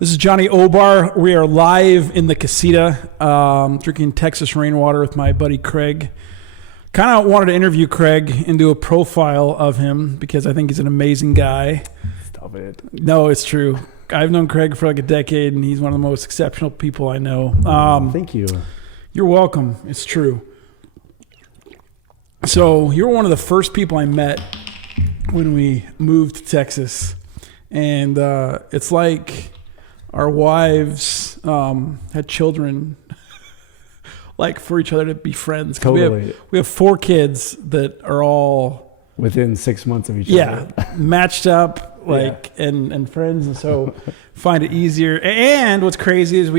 This is Johnny Obar. We are live in the Casita, drinking Texas rainwater with my buddy Kraig. Kind of wanted to interview Kraig and do a profile of him because I think he's an amazing guy. Stop it. No, it's true. I've known Kraig for like a decade, and he's one of the most exceptional people I know. Thank you. You're welcome. It's true. So you're one of the first people I met when we moved to Texas, and it's like our wives had children like for each other to be friends. Totally. We have 4 kids that are all within 6 months of each other. Yeah, matched up and friends, and so find it easier. And what's crazy is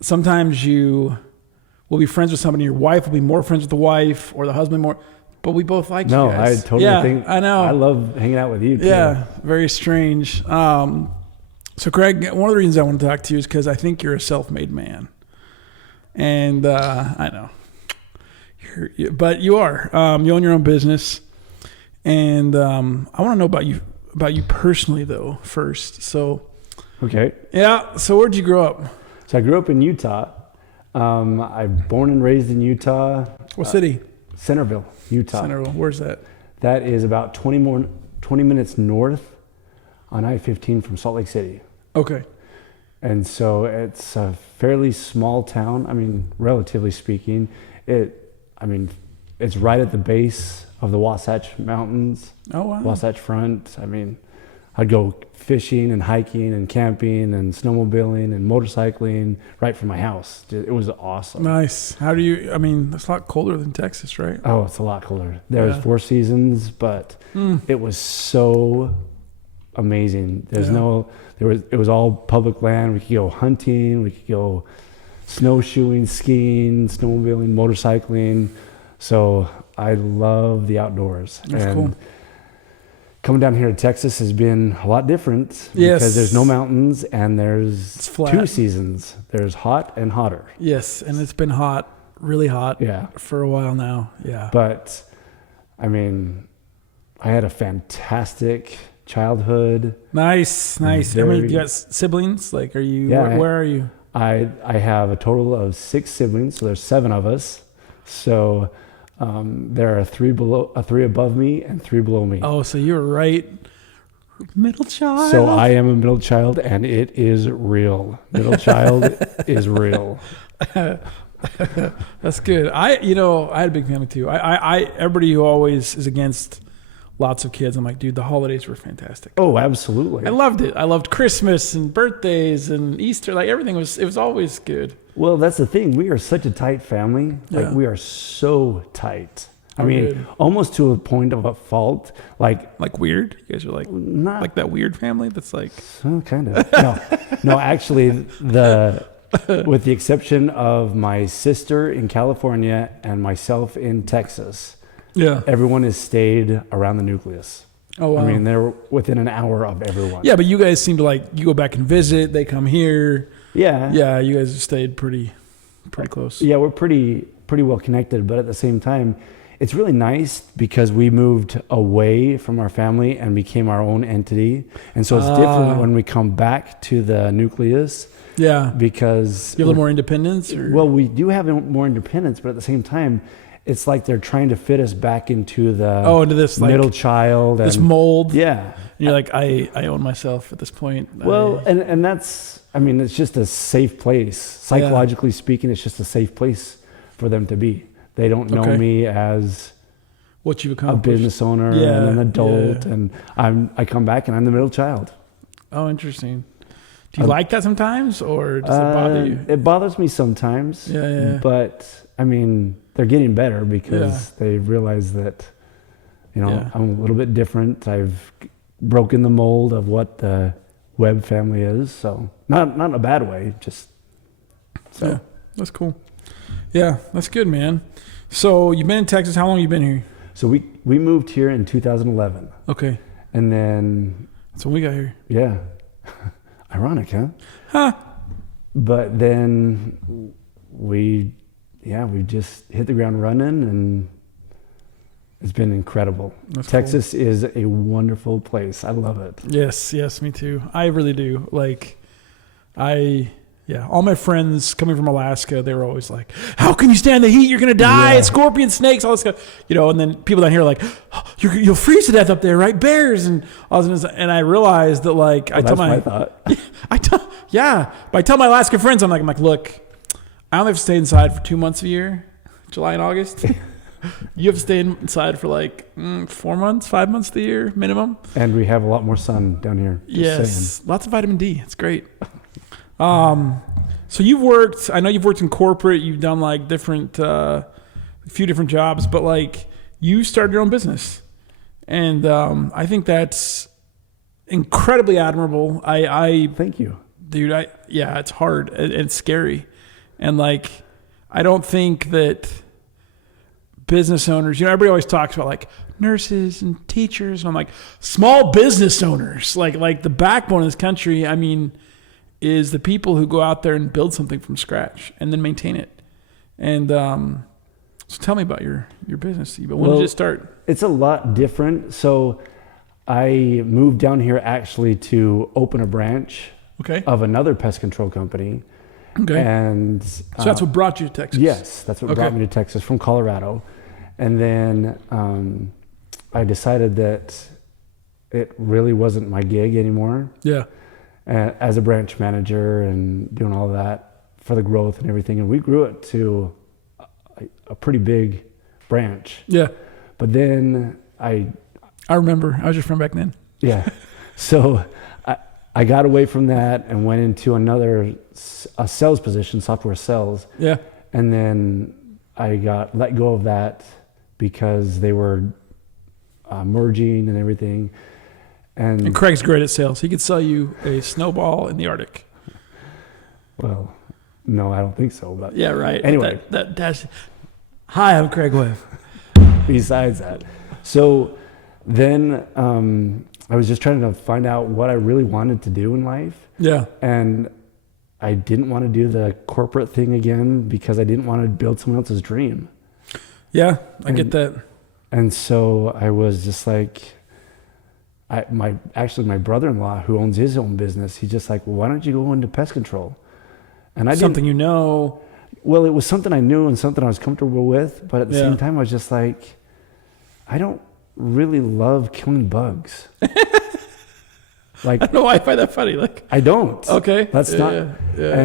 sometimes you will be friends with somebody, your wife will be more friends with the wife or the husband more, but we both like you guys. I totally think I know. I love hanging out with you too. Yeah, very strange. So Kraig, one of the reasons I want to talk to you is because I think you're a self-made man. And I know. But you are. You own your own business. And I want to know about you personally, though, first. So, okay. Yeah. So where'd you grow up? So I grew up in Utah. I'm born and raised in Utah. What city? Centerville, Utah. Centerville. Where's that? That is about 20 minutes north on I-15 from Salt Lake City. Okay. And so it's a fairly small town. I mean, relatively speaking, it's right at the base of the Wasatch Mountains. Oh, wow. Wasatch Front. I mean, I'd go fishing and hiking and camping and snowmobiling and motorcycling right from my house. It was awesome. Nice. It's a lot colder than Texas, right? Oh, it's a lot colder. There's 4 seasons, but it was so amazing. It was all public land. We could go hunting, we could go snowshoeing, skiing, snowmobiling, motorcycling. So I love the outdoors. That's cool. Coming down here to Texas has been a lot different because there's no mountains and there's 2 seasons. There's hot and hotter. Yes, and it's been hot, really hot for a while now. Yeah. But I mean, I had a fantastic childhood. Nice. You got siblings? Like, are you? Yeah, where are you? I have a total of 6 siblings, so there's 7 of us. So there are 3 above me and 3 below me. Oh, so you're right, middle child. So I am a middle child, and it is real. Middle child is real. That's good. I had a big family too. Everybody who always is against lots of kids, I'm like, dude, the holidays were fantastic. Oh, absolutely. I loved it. I loved Christmas and birthdays and Easter. Like everything it was always good. Well, that's the thing. We are such a tight family. Like we are so tight. I mean, almost to a point of a fault. Like weird. You guys are like not like that weird family. That's like kind of. No. Actually, with the exception of my sister in California and myself in Texas. Yeah. Everyone has stayed around the nucleus. Oh, wow. I mean, they're within an hour of everyone. Yeah, but you guys seem to you go back and visit. They come here. Yeah. Yeah, you guys have stayed pretty close. Yeah, we're pretty well connected, but at the same time, it's really nice because we moved away from our family and became our own entity. And so it's different when we come back to the nucleus. Yeah. Because you have a little more independence? Or? Well, we do have more independence, but at the same time, it's like they're trying to fit us back into into this middle child, this mold. Yeah, and you're like, I own myself at this point. Well, and that's, I mean, it's just a safe place. Psychologically speaking, it's just a safe place for them to be. They don't know me as what you've a accomplished, business owner and an adult, and I come back and I'm the middle child. Oh, interesting. Do you like that sometimes, or does it bother you? It bothers me sometimes. Yeah. But I mean, they're getting better because they realize that, I'm a little bit different. I've broken the mold of what the Webb family is. So not in a bad way, just so. Yeah, that's cool. Yeah, that's good, man. So you've been in Texas. How long have you been here? So we moved here in 2011. Okay. And then. That's when we got here. Yeah. Ironic, huh? Huh. But then we just hit the ground running, and It's been incredible. That's Texas is a wonderful place. I love it. Yes, me too. I really do. Like, all my friends coming from Alaska, they were always like, how can you stand the heat? You're going to die. Yeah. Scorpion, snakes, all this stuff. And then people down here are like, oh, you'll freeze to death up there, right? Bears. And I realized that, like, Well, that's my thought. But I tell my Alaska friends, I'm like, look, I only have to stay inside for 2 months a year, July and August. You have to stay inside for like 4 months, 5 months of the year minimum. And we have a lot more sun down here. Yes, saying. Lots of vitamin D. It's great. So I know you've worked in corporate. You've done like a few different jobs, but like you started your own business. And I think that's incredibly admirable. I Thank you. Dude, it's hard and it's scary. And like, I don't think that business owners, everybody always talks about like nurses and teachers. And I'm like, small business owners, like the backbone of this country, I mean, is the people who go out there and build something from scratch and then maintain it. And so tell me about your business. But when did it start? It's a lot different. So I moved down here actually to open a branch of another pest control company. Okay. And so that's what brought you to Texas? Yes, that's what brought me to Texas from Colorado. And then I decided that it really wasn't my gig anymore. Yeah. As a branch manager and doing all that for the growth and everything. And we grew it to a pretty big branch. Yeah. But then I remember. I was your friend back then. Yeah. So I got away from that and went into a sales position, software sales. Yeah. And then I got let go of that because they were merging and everything. And Kraig's great at sales. He could sell you a snowball in the Arctic. Well, no, I don't think so. But yeah, right. Anyway, hi, I'm Kraig Webb. Besides that, so then I was just trying to find out what I really wanted to do in life. Yeah. And I didn't want to do the corporate thing again because I didn't want to build someone else's dream. Yeah, I get that. And so I was just like, my brother-in-law who owns his own business, he's just like, well, why don't you go into pest control? And something you know. Well, it was something I knew and something I was comfortable with, but at the same time, I was just like, I don't really love killing bugs. Like, I don't know why I find that funny. Like, I don't. Okay, that's not. Yeah.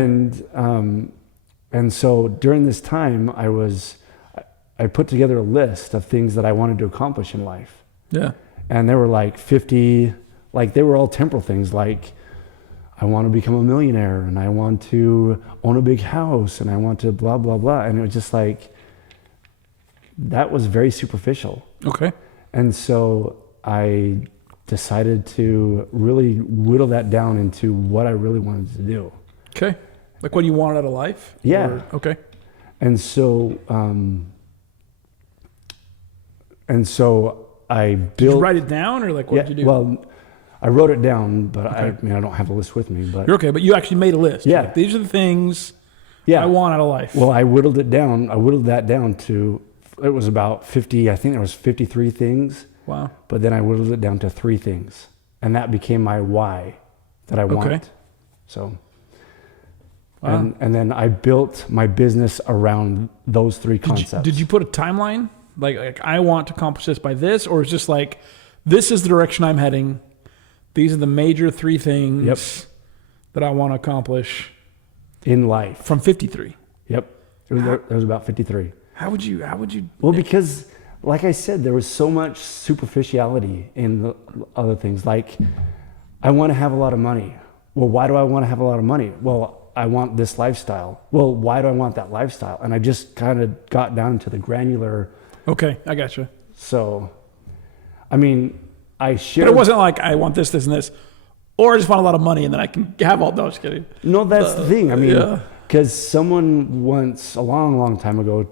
And so during this time, I put together a list of things that I wanted to accomplish in life. Yeah. And there were like 50, like they were all temporal things, like I want to become a millionaire and I want to own a big house and I want to blah, blah, blah. And it was just like, that was very superficial. Okay. And so I decided to really whittle that down into what I really wanted to do. Okay. Like what you wanted out of life? Yeah. Okay. And so I built. Did you write it down or like what did you do? Well, I wrote it down, but I don't have a list with me. But you're okay, but you actually made a list. Yeah. Like, these are the things I want out of life. Well, I whittled it down. I whittled that down to, it was about 50, I think there was 53 things. Wow. But then I whittled it down to 3 things. And that became my why that I want. Okay. So, wow. And then I built my business around those 3 concepts. Did you put a timeline? Like I want to accomplish this by this, or is just like, this is the direction I'm heading. These are the major 3 things that I want to accomplish in life. From 53. Yep. There was about 53. How would you? Well, because like I said, there was so much superficiality in the other things. Like, I want to have a lot of money. Well, why do I want to have a lot of money? Well, I want this lifestyle. Well, why do I want that lifestyle? And I just kind of got down to the granular. Okay, I gotcha. So, I mean, I shared. But it wasn't like I want this, this, and this, or I just want a lot of money and then I can have all. No, just kidding. No, that's the thing. I mean, because someone once, a long, long time ago,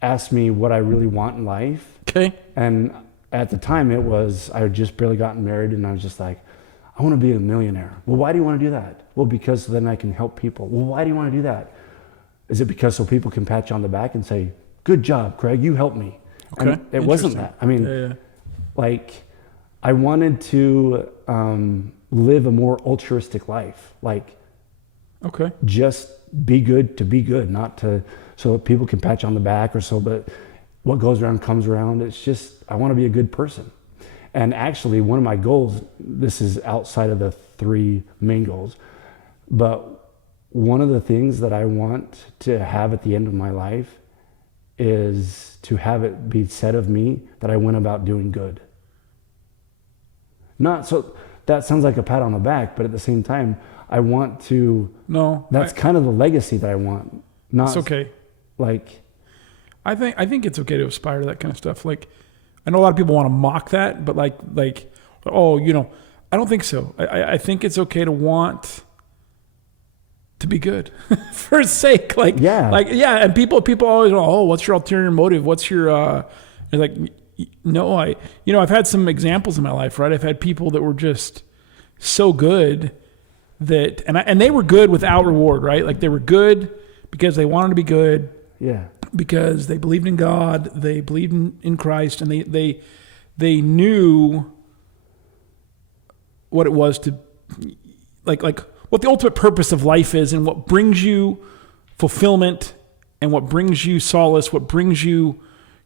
asked me what I really want in life. Okay. And at the time, I had just barely gotten married, and I was just like, I want to be a millionaire. Well, why do you want to do that? Well, because then I can help people. Well, why do you want to do that? Is it because so people can pat you on the back and say, good job, Kraig, you helped me? Okay. And it wasn't that. I mean, Yeah. like, I wanted to live a more altruistic life. Like, Okay. just be good to be good, not to so that people can pat you on the back or so, but what goes around comes around. It's just, I want to be a good person. And actually, one of my goals, this is outside of the 3 main goals, but one of the things that I want to have at the end of my life is to have it be said of me that I went about doing good. Not so, that sounds like a pat on the back, but at the same time, I want to, that's kind of the legacy that I want. Not, it's okay. Like, I think it's okay to aspire to that kind of stuff. Like, I know a lot of people want to mock that, but like, oh, I don't think so. I think it's okay to want to be good for his sake. And people always, oh, what's your ulterior motive? What's your, like, no, I've had some examples in my life, right? I've had people that were just so good that, and they were good without reward, right? Like, they were good because they wanted to be good. Yeah. Because they believed in God, they believed in Christ, and they knew what it was to, like what the ultimate purpose of life is, and what brings you fulfillment, and what brings you solace, what brings you,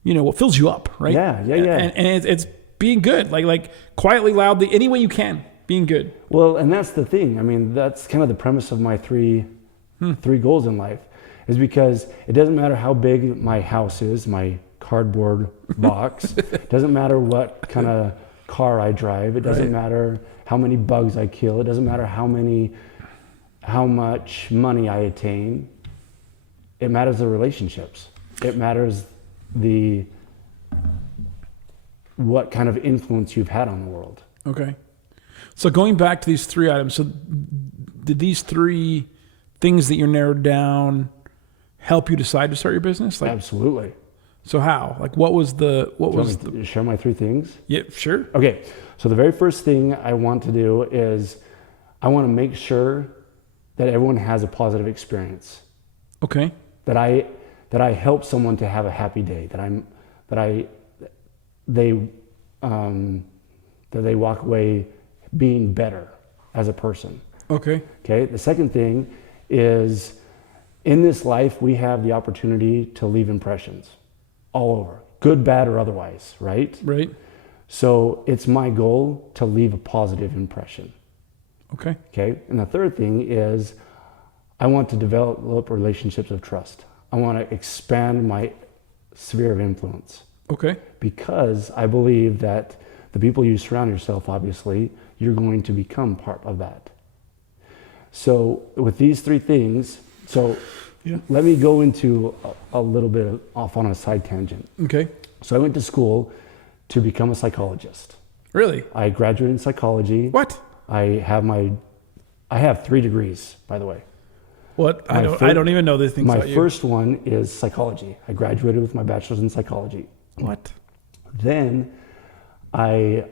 what fills you up, right? Yeah. And it's being good, like quietly, loudly, any way you can, being good. Well, and that's the thing. I mean, that's kind of the premise of my three goals in life, is because it doesn't matter how big my house is, my cardboard box. It doesn't matter what kind of car I drive. It doesn't matter how many bugs I kill. It doesn't matter how much money I attain. It matters the relationships. It matters what kind of influence you've had on the world. Okay. So going back to these 3 items, so did these 3 things that you narrowed down help you decide to start your business? Like, absolutely. So how? Like, what was share my 3 things? Yeah, sure. Okay. So the very first thing I want to do is I want to make sure that everyone has a positive experience. Okay. That I help someone to have a happy day. That they walk away being better as a person. Okay. Okay. The second thing is, in this life, we have the opportunity to leave impressions all over, good, bad, or otherwise, right? Right. So it's my goal to leave a positive impression. Okay. Okay. And the third thing is, I want to develop relationships of trust. I want to expand my sphere of influence. Okay. Because I believe that the people you surround yourself, obviously, you're going to become part of that. So with these 3 things, let me go into a little bit off on a side tangent. Okay. So I went to school to become a psychologist. Really? I graduated in psychology. What? I have 3 degrees, by the way. What? I don't even know these things about you. My first one is psychology. I graduated with my bachelor's in psychology. What? Then I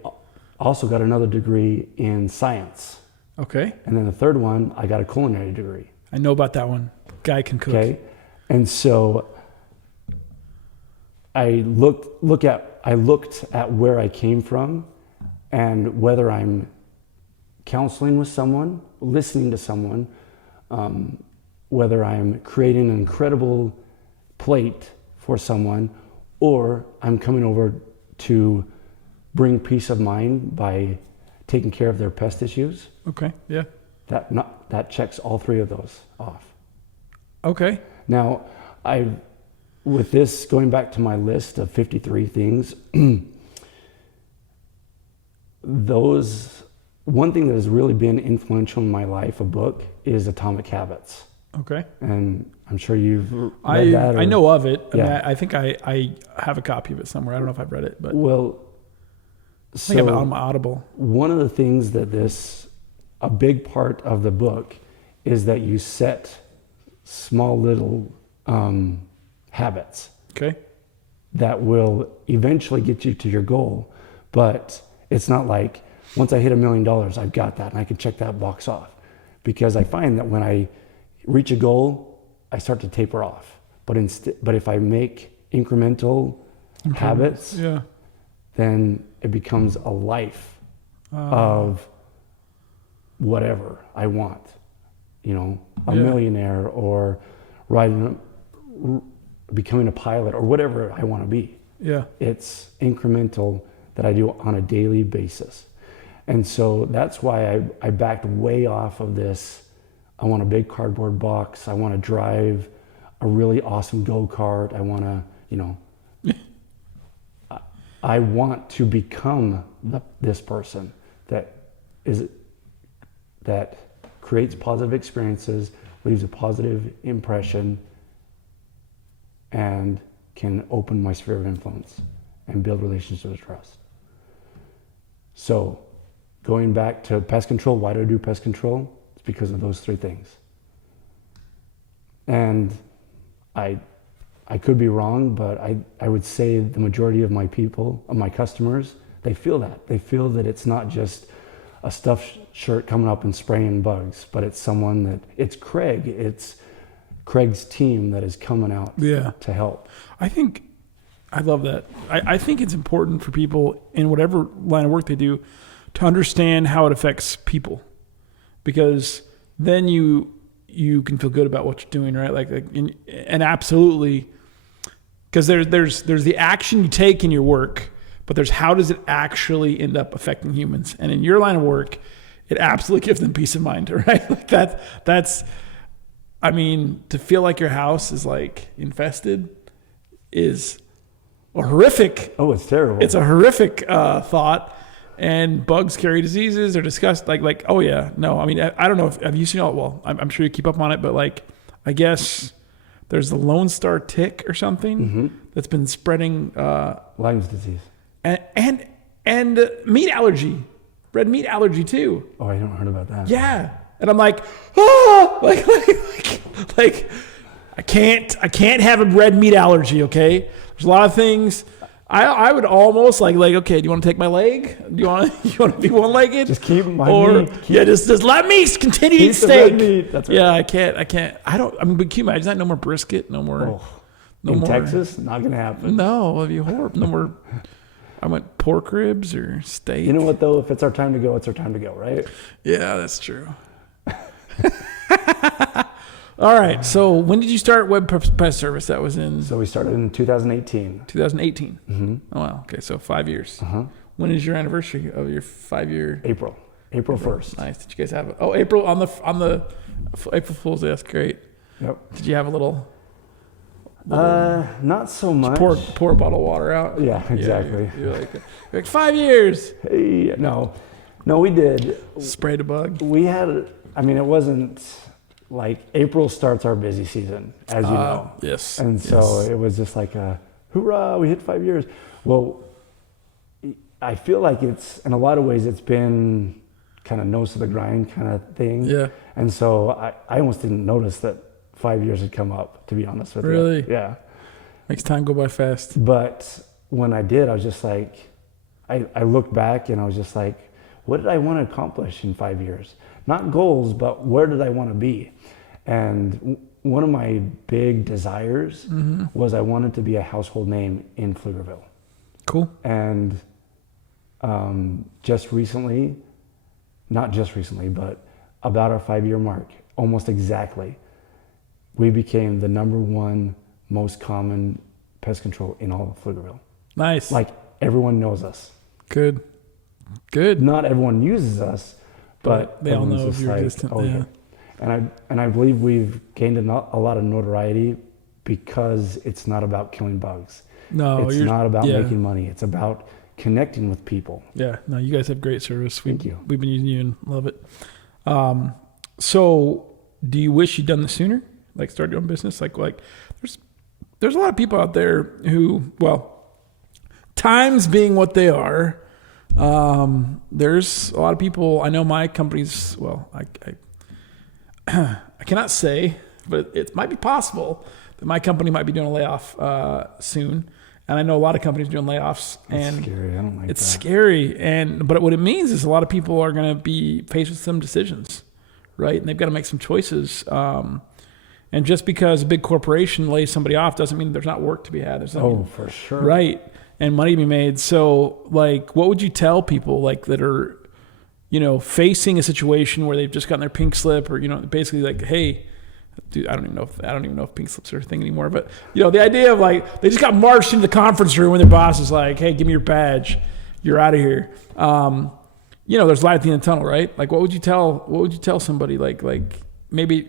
also got another degree in science. Okay. And then the third one, I got a culinary degree. I know about that one. Guy can cook. Okay. And so I looked at where I came from, and whether I'm counseling with someone, listening to someone, whether I'm creating an incredible plate for someone, or I'm coming over to bring peace of mind by taking care of their pest issues. Okay. Yeah. That checks all 3 of those off. Okay. Now, with this, going back to my list of 53 things, one thing that has really been influential in my life, a book, is Atomic Habits. Okay. And I'm sure you've read that. I know of it. Yeah. I think I have a copy of it somewhere. I don't know if I've read it, but I so think I'm on my Audible. One of the things that a big part of the book is that you set small little habits. Okay. That will eventually get you to your goal, but it's not like once I hit $1 million, I've got that and I can check that box off. Because I find that when I reach a goal, I start to taper off. But if I make incremental habits, then it becomes a life of whatever I want. A millionaire, or becoming a pilot, or whatever I want to be. Yeah. It's incremental that I do on a daily basis. And so that's why I backed way off of this. I want a big cardboard box. I want to drive a really awesome go-kart. I want to, I want to become this person that creates positive experiences, leaves a positive impression, and can open my sphere of influence and build relationships of trust. So going back to pest control, why do I do pest control? It's because of those three things. And I could be wrong, but I would say the majority of my people, of my customers, they feel that. They feel that it's not just a stuffed shirt coming up and spraying bugs, but it's it's Kraig. It's Kraig's team that is coming out to help. I love that. I think it's important for people in whatever line of work they do to understand how it affects people, because then you can feel good about what you're doing, right? And absolutely, because there's the action you take in your work, but there's how does it actually end up affecting humans? And in your line of work, it absolutely gives them peace of mind, right? That's to feel like your house is infested is a horrific. Oh, it's terrible. It's a horrific thought. And bugs carry diseases. They're discussed. Oh yeah, no. I don't know have you seen all? Well, I'm sure you keep up on it, but I guess there's the Lone Star tick or something that's been spreading. Lyme's disease. And meat allergy, red meat allergy too. Oh, I haven't heard about that. Yeah, and I'm I can't have a red meat allergy. Okay, there's a lot of things. I would almost okay, do you want to take my leg? Do you want to be one-legged? Just keep my meat. Just let me continue to eat steak. Red meat. That's right. Yeah, I can't. But can you imagine that? No more brisket, no more. Oh. In Texas, not gonna happen. No, it'd be horrible. No more. I went pork ribs or steak. You know what though? If it's our time to go, it's our time to go, right? Yeah, that's true. All right. So when did you start Webb Pest Service? That was in. So we started in 2018. 2018. Mm-hmm. Oh wow. Okay, so 5 years. Uh-huh. When is your anniversary of your 5-year? April 1st. Nice. Did you guys have it? Oh, April on the April Fool's Day. That's great. Yep. Did you have a little? Not so much. Pour a bottle of water out. Yeah, exactly. Yeah, you're like 5 years. Hey, no, we did. Sprayed a bug. We had. It wasn't April starts our busy season, as you know. Yes. And so it was just hoorah! We hit 5 years. Well, I feel like in a lot of ways it's been kind of nose to the grind kind of thing. Yeah. And so I almost didn't notice that 5 years had come up, to be honest with you. Really? Yeah. Makes time go by fast. But when I did, I was just I looked back and I was just what did I want to accomplish in 5 years? Not goals, but where did I want to be? And one of my big desires was I wanted to be a household name in Pflugerville. Cool. And not just recently, but about our 5-year mark, almost exactly, we became the #1 most common pest control in all of Pflugerville. Nice. Everyone knows us. Good. Not everyone uses us, but they all know of your existence. Oh, yeah. And I believe we've gained a lot of notoriety because it's not about killing bugs. No, it's not about making money. It's about connecting with people. Yeah. No, you guys have great service. Thank you. We've been using you and love it. So do you wish you'd done this sooner? Start your own business? There's a lot of people out there who, times being what they are, there's a lot of people. I know my company's, I cannot say, but it might be possible that my company might be doing a layoff soon. And I know a lot of companies doing layoffs. It's scary. I don't like it's that. Scary. But what it means is a lot of people are going to be faced with some decisions, right? And they've got to make some choices. And just because a big corporation lays somebody off doesn't mean there's not work to be had. For sure. Right. and money to be made. So like, what would you tell people like that are, facing a situation where they've just gotten their pink slip, or, basically like, hey, dude, I don't even know if pink slips are a thing anymore, but the idea of like, they just got marched into the conference room and their boss is like, hey, give me your badge. You're out of here. There's light at the end of the tunnel, right? Like, what would you tell somebody like maybe,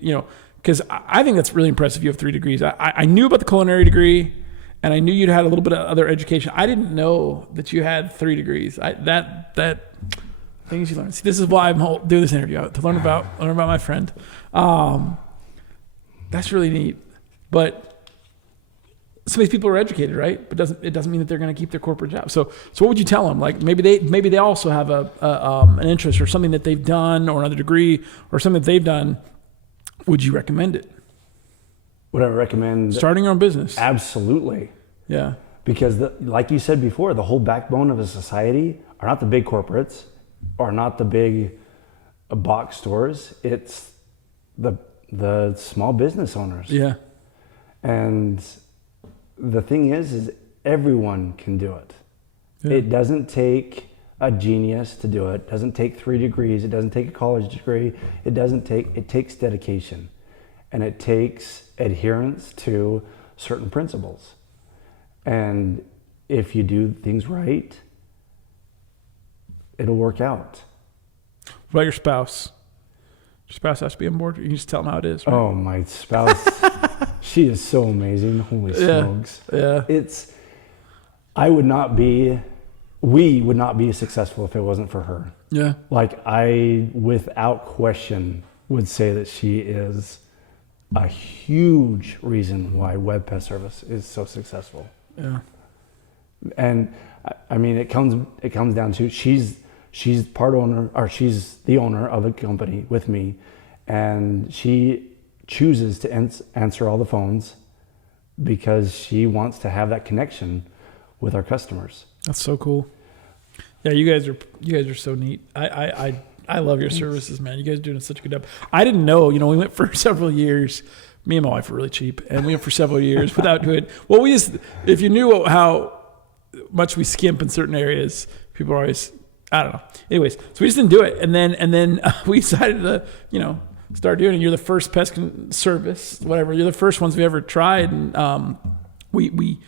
because I think that's really impressive. You have 3 degrees. I knew about the culinary degree, and I knew you'd had a little bit of other education. I didn't know that you had 3 degrees. That things you learn. See, this is why I'm doing this interview, to learn about my friend. That's really neat. But some of these people are educated, right? But it doesn't mean that they're going to keep their corporate job. So what would you tell them? Like maybe they also have an interest or something that they've done, or another degree or something that they've done. Would you recommend it? Would I recommend starting your own business? Absolutely. Yeah. Because like you said before, the whole backbone of a society are not the big corporates, or not the big box stores. It's the small business owners. Yeah. And the thing is everyone can do it. Yeah. It doesn't take a genius to do it. It doesn't take 3 degrees. It doesn't take a college degree. It takes dedication, and it takes adherence to certain principles. And if you do things right, it'll work out. What about your spouse? Your spouse has to be on board. You can just tell them how it is, right? Oh, my spouse. She is so amazing. Holy smokes. Yeah. We would not be successful if it wasn't for her. Yeah. Like, I, without question, would say that she is a huge reason why Webb Pest Service is so successful. Yeah. And I mean, it comes down to she's part owner, or she's the owner of a company with me, and she chooses to answer all the phones because she wants to have that connection with our customers. That's so cool. Yeah, you guys are so neat. I love your services, man. You guys are doing such a good job. I didn't know, we went for several years. Me and my wife were really cheap, and we went for several years without doing. Well, if you knew how much we skimp in certain areas, people are always, I don't know. Anyways, so we just didn't do it, and then we decided to, start doing it. You're the first pest service, whatever. You're the first ones we ever tried, and we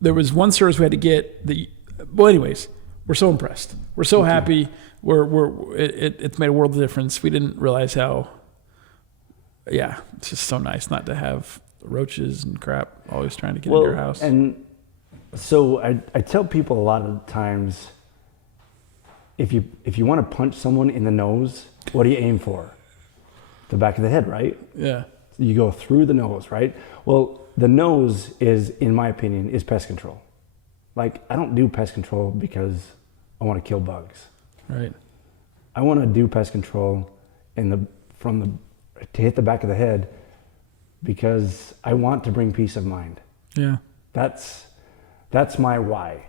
there was one service we had to get. Well, anyways, we're so impressed. We're so happy. It's made a world of difference. We didn't realize how. Yeah, it's just so nice not to have roaches and crap always trying to get into your house. And so I tell people a lot of times, if you want to punch someone in the nose, what do you aim for? The back of the head, right? Yeah. You go through the nose, right? Well, the nose is, in my opinion, is pest control. Like, I don't do pest control because I want to kill bugs. Right. I want to do pest control to hit the back of the head because I want to bring peace of mind. Yeah. That's my why.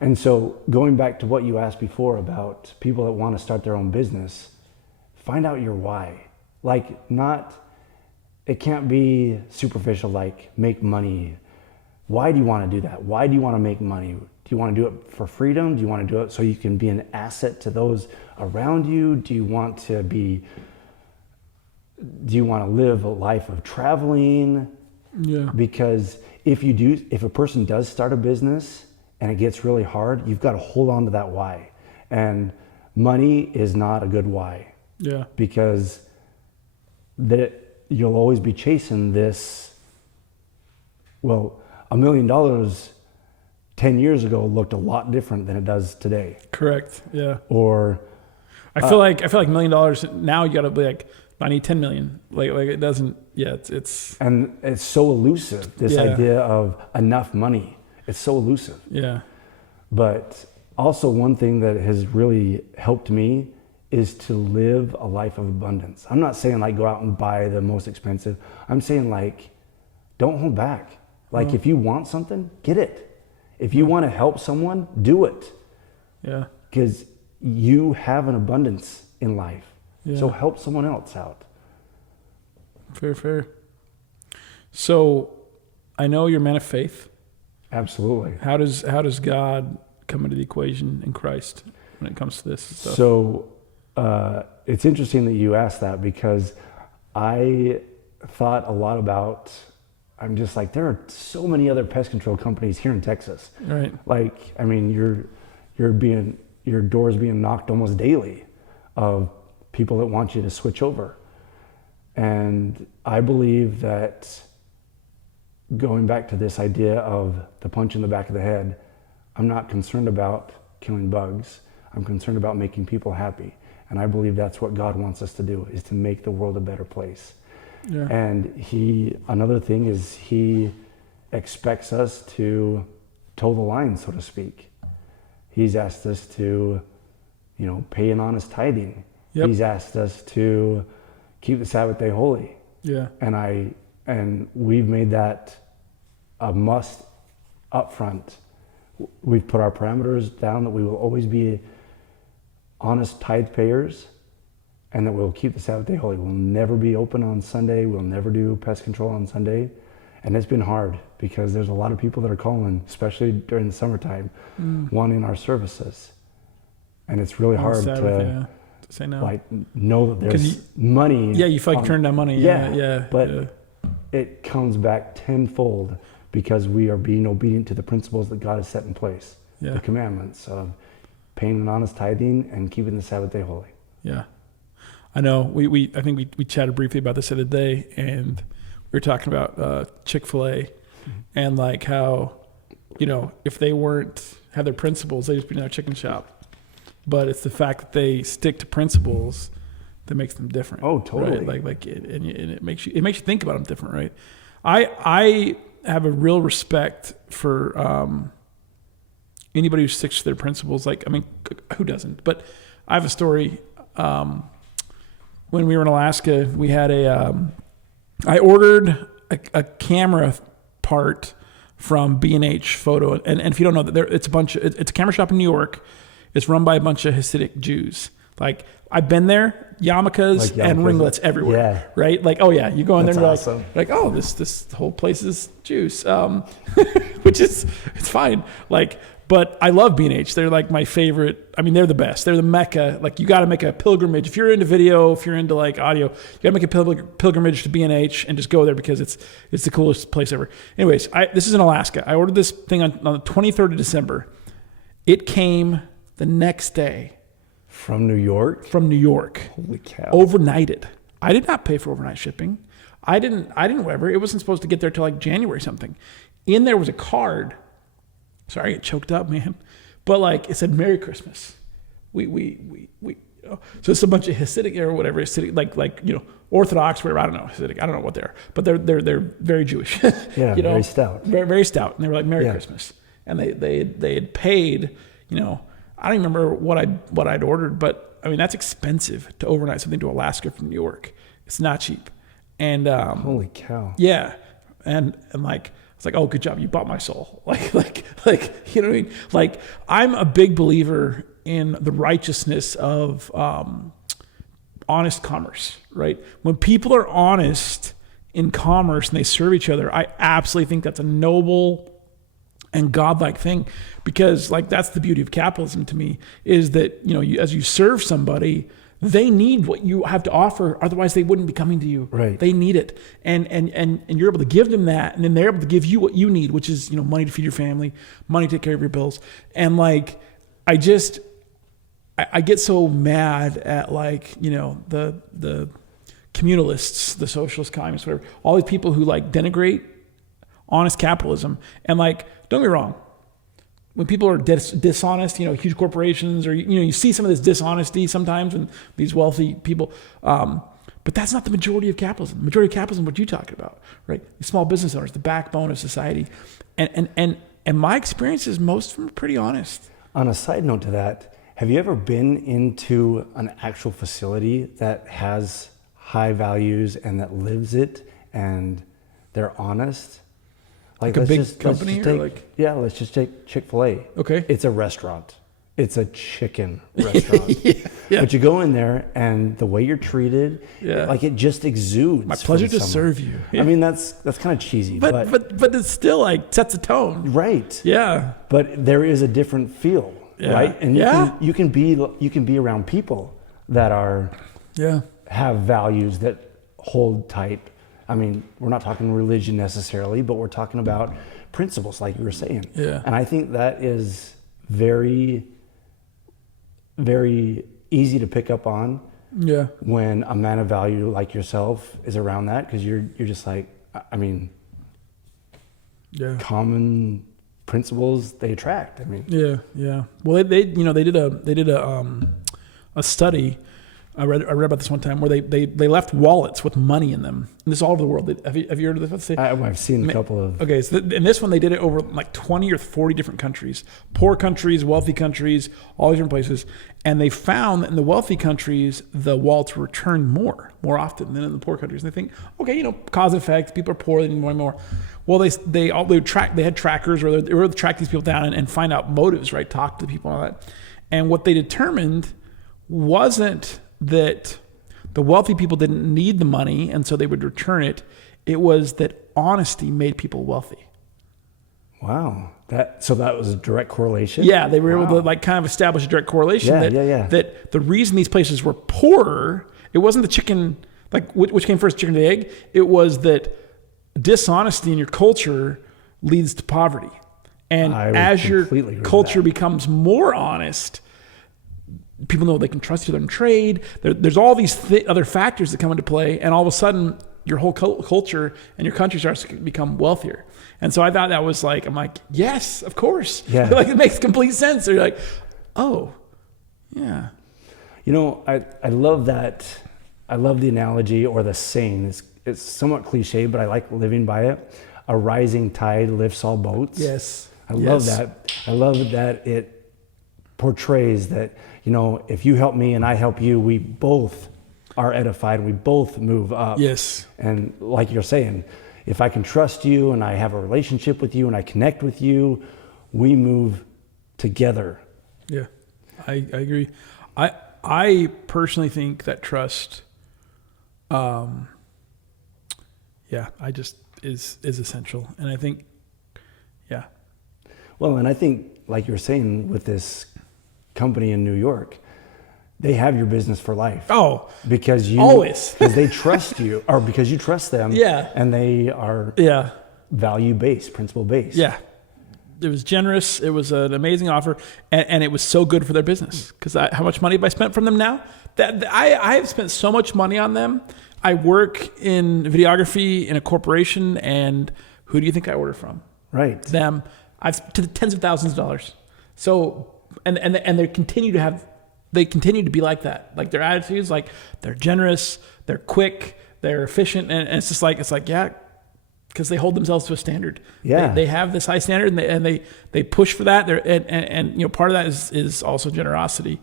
And so going back to what you asked before about people that want to start their own business, find out your why. Like, it can't be superficial, like make money. Why do you want to do that? Why do you want to make money? Do you want to do it for freedom? Do you want to do it so you can be an asset to those around you? Do you want to live a life of traveling? Yeah. Because if a person does start a business and it gets really hard, you've got to hold on to that why. And money is not a good why. Yeah. Because you'll always be chasing this. Well, $1 million 10 years ago looked a lot different than it does today. Correct. Yeah. Or I feel like $1 million now, you got to be like, I need 10 million. Like it doesn't. Yeah. It's. And it's so elusive. This idea of enough money. It's so elusive. Yeah. But also one thing that has really helped me is to live a life of abundance. I'm not saying like go out and buy the most expensive. I'm saying like, don't hold back. Like if you want something, get it. If you want to help someone, do it. Yeah. Because you have an abundance in life. Yeah. So help someone else out. Fair. So I know you're a man of faith. Absolutely. How does God come into the equation in Christ when it comes to this stuff? So it's interesting that you asked that, because I thought a lot about, I'm just like, there are so many other pest control companies here in Texas. Right. Like, I mean, your doors being knocked almost daily of people that want you to switch over. And I believe that, going back to this idea of the punch in the back of the head, I'm not concerned about killing bugs. I'm concerned about making people happy. And I believe that's what God wants us to do, is to make the world a better place. Yeah. And another thing is, he expects us to toe the line, so to speak. He's asked us to, pay an honest tithing. Yep. He's asked us to keep the Sabbath day holy. Yeah. And we've made that a must up front. We've put our parameters down that we will always be honest tithe payers, and that we'll keep the Sabbath day holy. We'll never be open on Sunday. We'll never do pest control on Sunday. And it's been hard, because there's a lot of people that are calling, especially during the summertime, wanting our services. And it's really hard to say no. Know that there's money. Yeah, you feel like turn down money. Yeah. But it comes back tenfold, because we are being obedient to the principles that God has set in place. Yeah. The commandments of paying an honest tithing and keeping the Sabbath day holy. Yeah. I know I think we chatted briefly about this the other day, and we were talking about Chick-fil-A and like how, if they had their principles, they'd just be another chicken shop. But it's the fact that they stick to principles that makes them different. Oh, totally. Right? And it makes you think about them different, right? I have a real respect for anybody who sticks to their principles. Who doesn't? But I have a story. When we were in Alaska, we had I ordered a camera part from B&H Photo, and if you don't know, it's a camera shop in New York. It's run by a bunch of Hasidic Jews. Like, I've been there, yarmulkes and ringlets everywhere. Yeah. Right? Like, oh yeah, you go in there and you're awesome. like, oh, this whole place is Jews, which is, it's fine. But I love B&H. They're like my favorite. I mean, they're the best. They're the Mecca. Like, you got to make a pilgrimage. If you're into video, if you're into like audio, you got to make a pilgrimage to B&H and just go there, because it's the coolest place ever. Anyways, this is in Alaska. I ordered this thing on the 23rd of December. It came the next day. From New York? From New York. Holy cow. Overnighted. I did not pay for overnight shipping. I didn't whatever. It wasn't supposed to get there till like January something. In there was a card. Sorry, I get choked up, man. But it said Merry Christmas. So it's a bunch of Hasidic or whatever, Hasidic, Orthodox, whatever, I don't know, Hasidic, I don't know what they are. But they're very Jewish. Yeah, very stout. Very, very stout. And they were like, Merry Christmas. And they had paid, I don't even remember what I'd ordered, but I mean, that's expensive to overnight something to Alaska from New York. It's not cheap. And holy cow. Yeah. And it's like, oh, good job, you bought my soul. Like, you know what I mean? Like, I'm a big believer in the righteousness of honest commerce, right? When people are honest in commerce and they serve each other, I absolutely think that's a noble and godlike thing, because that's the beauty of capitalism to me, is that, as you serve somebody, they need what you have to offer, otherwise they wouldn't be coming to you. Right. They need it, and you're able to give them that, and then they're able to give you what you need, which is money to feed your family, money to take care of your bills. And I get so mad at the communalists, the socialist communists, whatever, all these people who denigrate honest capitalism. And don't get me wrong, when people are dishonest, huge corporations, or you see some of this dishonesty sometimes in these wealthy people, but that's not the majority of capitalism. The majority of capitalism, what you talking about, right? The small business owners, the backbone of society, and my experience is most of them are pretty honest. On a side note to that, have you ever been into an actual facility that has high values and that lives it, and they're honest? Like a big company? Let's just take Chick-fil-A. Okay. It's a restaurant. it's a chicken restaurant. Yeah. But you go in there and the way you're treated, like it just exudes. My pleasure to someone. serve you. I mean, that's kind of cheesy, but it's still like sets a tone. Right. Yeah. But there is a different feel, right? And you can be around people that are have values that hold tight. I mean, we're not talking religion necessarily, but we're talking about principles, like you were saying. Yeah. And I think that is very, very easy to pick up on. Yeah. When a man of value like yourself is around that, because you're just like, I mean, common principles they attract. I mean, yeah. Well, they did a study. I read about this one time where they left wallets with money in them. And this is all over the world. Have you heard of this? I've seen a couple of. Okay, so in this one they did it over like 20 or 40 different countries, poor countries, wealthy countries, all these different places, and they found that in the wealthy countries the wallets were returned more often than in the poor countries. And they think, okay, cause and effect. People are poor, they need more and more. Well, they had trackers where they would track these people down and find out motives, right? Talk to the people and all that. And what they determined wasn't that the wealthy people didn't need the money and so they would return it. It was that honesty made people wealthy. Wow. So that was a direct correlation? Yeah, they were able to like kind of establish a direct correlation that the reason these places were poorer, it wasn't the chicken, like which came first, chicken or the egg. It was that dishonesty in your culture leads to poverty. And as your culture becomes more honest, people know they can trust each other in trade. There's all these other factors that come into play, and all of a sudden, your whole culture and your country starts to become wealthier. And so I thought that was like, I'm like, yes, of course. Yeah. Like it makes complete sense. They're like, oh, yeah. I love that. I love the analogy or the saying. It's somewhat cliche, but I like living by it. A rising tide lifts all boats. Yes. I love that. I love that it portrays that, if you help me and I help you, we both are edified. We both move up. Yes. And like you're saying, if I can trust you and I have a relationship with you and I connect with you, we move together. Yeah, I agree. I personally think that trust, is essential. And I think, Well, and I think, like you were saying, with this company in New York, they have your business for life. Oh, because always because they trust you, or because you trust them. Yeah, and they are value based, principle based. Yeah, it was generous. It was an amazing offer, and it was so good for their business. Because how much money have I spent from them now? That I have spent so much money on them. I work in videography in a corporation, and who do you think I order from? Right, them. I've to the tens of thousands of dollars. So and they continue to be like that. Like their attitudes, like they're generous, they're quick, they're efficient, and it's just like because they hold themselves to a standard. Yeah, they have this high standard, and they push for that. And part of that is also generosity,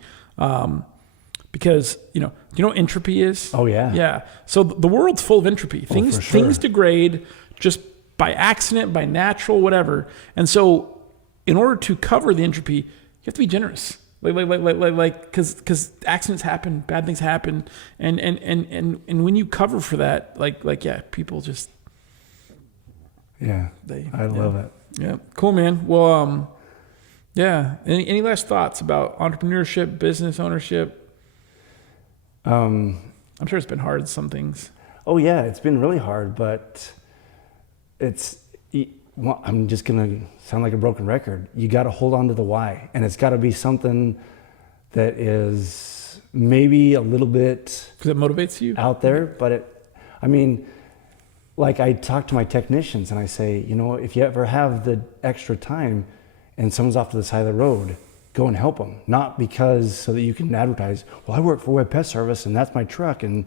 because you know what entropy is. Oh yeah, yeah. So the world's full of entropy. Things degrade just by accident, by natural, whatever. And so, in order to cover the entropy, you have to be generous. Because accidents happen, bad things happen, and when you cover for that, people just I love it. Yeah, cool, man. Well, Any last thoughts about entrepreneurship, business ownership? I'm sure it's been hard. Some things. Oh yeah, it's been really hard, but I'm just gonna sound like a broken record. You got to hold on to the why, and it's got to be something that is maybe a little bit because it motivates you out there. But like I talk to my technicians and I say, if you ever have the extra time and someone's off to the side of the road, go and help them. Not because so that you can advertise, well, I work for Webb Pest Service and that's my truck, and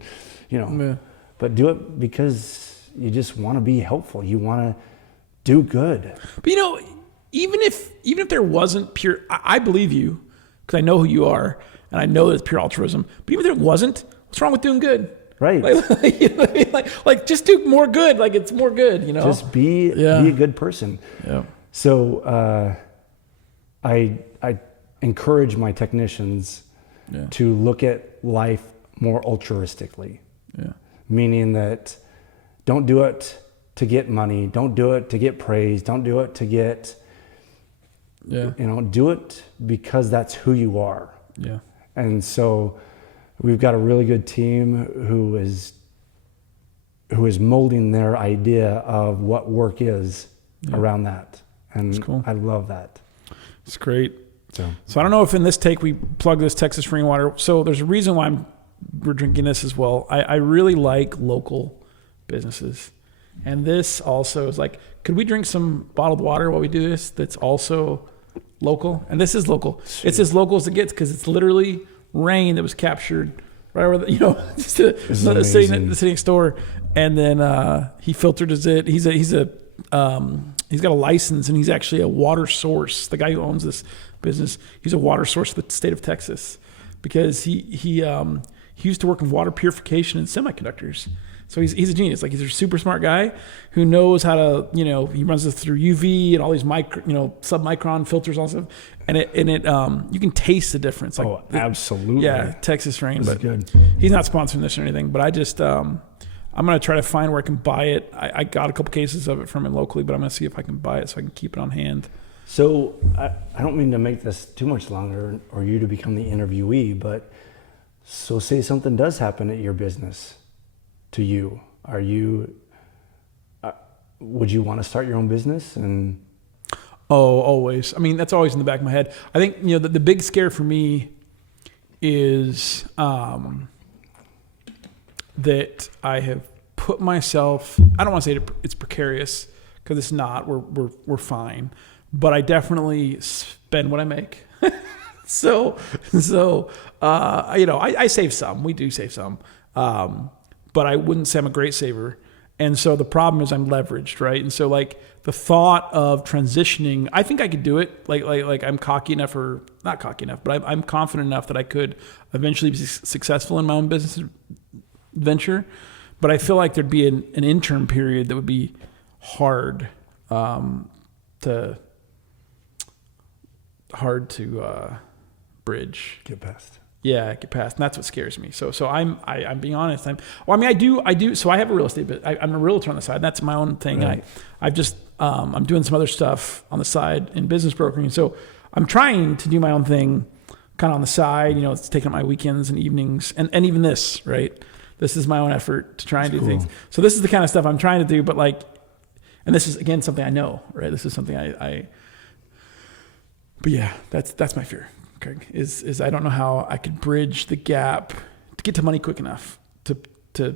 but do it because you just want to be helpful. You want to do good. But even if there wasn't pure, I believe you because I know who you are and I know that it's pure altruism. But even if there wasn't, what's wrong with doing good? Right. Like just do more good. Like it's more good. Just be a good person. Yeah. So I encourage my technicians to look at life more altruistically. Yeah. Meaning that don't do it to get money, don't do it to get praise, don't do it to get, do it because that's who you are. Yeah. And so we've got a really good team who is molding their idea of what work is around that. And that's cool. I love that. It's great. So I don't know if in this take we plug this Texas rainwater. So there's a reason why we're drinking this as well. I really like local businesses. And this also is like, could we drink some bottled water while we do this that's also local? And this is local. Sweet. It's as local as it gets because it's literally rain that was captured right over the, just the city next door. And then he filtered it. He's got a license, and he's actually a water source. The guy who owns this business, he's a water source for the state of Texas because he used to work in water purification and semiconductors. So he's a genius. Like, he's a super smart guy who knows how to, he runs this through UV and all these submicron filters and all stuff. And it you can taste the difference. Like, absolutely. Yeah, Texas rain. This but is good. He's not sponsoring this or anything. But I just I'm gonna try to find where I can buy it. I got a couple cases of it from him locally, but I'm gonna see if I can buy it so I can keep it on hand. So I don't mean to make this too much longer or you to become the interviewee, but so say something does happen at your business to you. Are you, would you want to start your own business? And oh, always. I mean, that's always in the back of my head. I think, the big scare for me is that I have put myself, I don't want to say it's precarious because it's not, we're fine, but I definitely spend what I make. So I save some, we do save some, but I wouldn't say I'm a great saver. And so the problem is I'm leveraged, right? And so like the thought of transitioning, I think I could do it. Like I'm cocky enough, or not cocky enough, but I'm confident enough that I could eventually be successful in my own business venture. But I feel like there'd be an interim period that would be hard to bridge. Get past. Yeah, get past. And that's what scares me. So I'm being honest. I do. So I have a real estate business. I'm a realtor on the side. That's my own thing. Right. I've just, I'm doing some other stuff on the side in business brokering. So I'm trying to do my own thing kind of on the side. It's taking up my weekends and evenings and even this, right? This is my own effort to try and do things. So this is the kind of stuff I'm trying to do, but and this is again, something I know, right? This is something but yeah, that's my fear. Kraig, is I don't know how I could bridge the gap to get to money quick enough to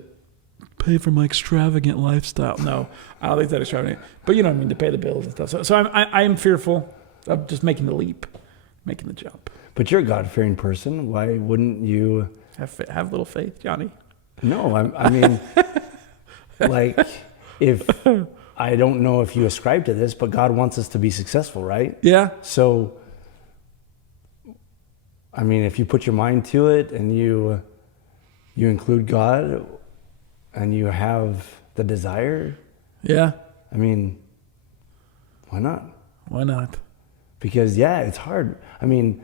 pay for my extravagant lifestyle. No, I don't think that extravagant, but you know what I mean, to pay the bills and stuff. So I am fearful of just making the leap, making the jump. But you're a God-fearing person. Why wouldn't you have a little faith, Johnny? No, I mean, if I don't know if you ascribe to this, but God wants us to be successful, right? Yeah. So, I mean, if you put your mind to it and you include God and you have the desire. Yeah. I mean, why not? Why not? Because it's hard. I mean,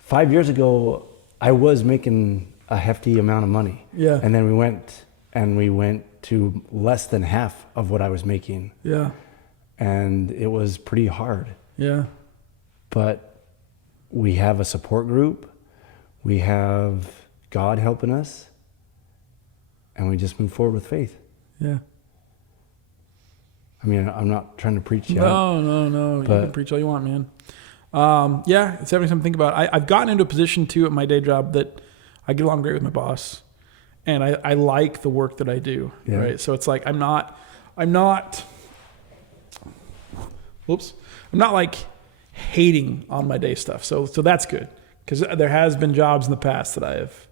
5 years ago, I was making a hefty amount of money. Yeah. And then we went to less than half of what I was making. Yeah. And it was pretty hard. Yeah. But we have a support group. We have God helping us. And we just move forward with faith. Yeah. I mean, I'm not trying to preach yet. No. You can preach all you want, man. It's having something to think about. I've gotten into a position too at my day job that I get along great with my boss, and I like the work that I do. Yeah. Right. So it's like I'm not like hating on my day stuff. So that's good, because there has been jobs in the past that I have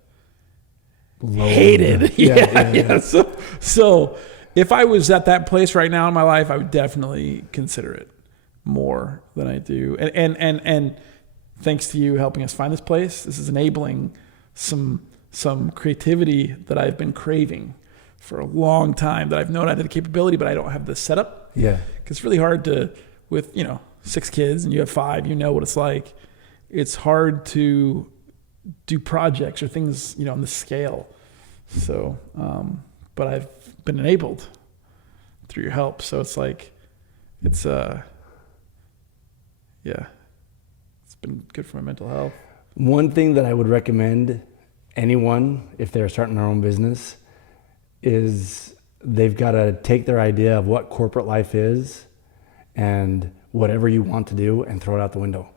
hated. Yeah. So if I was at that place right now in my life, I would definitely consider it more than I do. And thanks to you helping us find this place, this is enabling some creativity that I've been craving for a long time, that I've known I had the capability, but I don't have the setup. Yeah. Because it's really hard with 6 kids and you have 5, what it's like. it's hard to do projects or things, on the scale. So, but I've been enabled through your help. So it's like, it's been good for my mental health. One thing that I would recommend anyone, if they're starting their own business, is they've got to take their idea of what corporate life is and whatever you want to do and throw it out the window.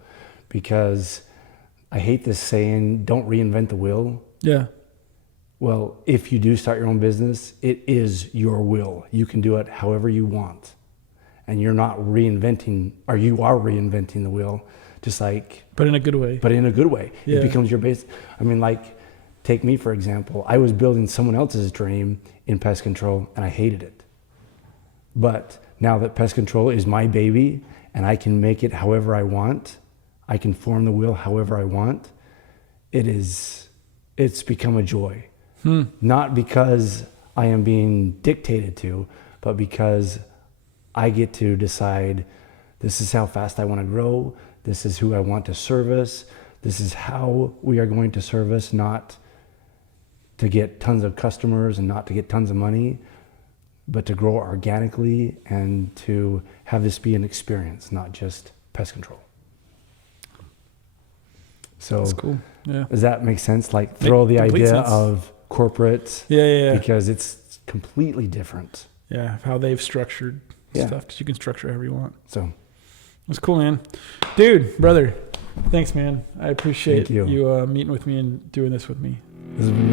Because I hate this saying, don't reinvent the wheel. Yeah. Well, if you do start your own business, it is your will. You can do it however you want. And you're not reinventing, or you are reinventing the wheel, just like... But in a good way. But in a good way. Yeah. It becomes your base. I mean, like, take me, for example. I was building someone else's dream in pest control, and I hated it. But now that pest control is my baby, and I can make it however I want, I can form the wheel however I want, it's become a joy. Not because I am being dictated to, but because I get to decide this is how fast I want to grow, this is who I want to service, this is how we are going to service, not to get tons of customers and not to get tons of money, but to grow organically and to have this be an experience, not just pest control. So that's cool. Yeah. Does that make sense? Like throw the idea sense. of corporate, yeah, because it's completely different. Yeah, how they've structured stuff, because you can structure however you want. So that's cool, man. Dude, brother, thanks, man. I appreciate Thank you. you meeting with me and doing this with me. This has been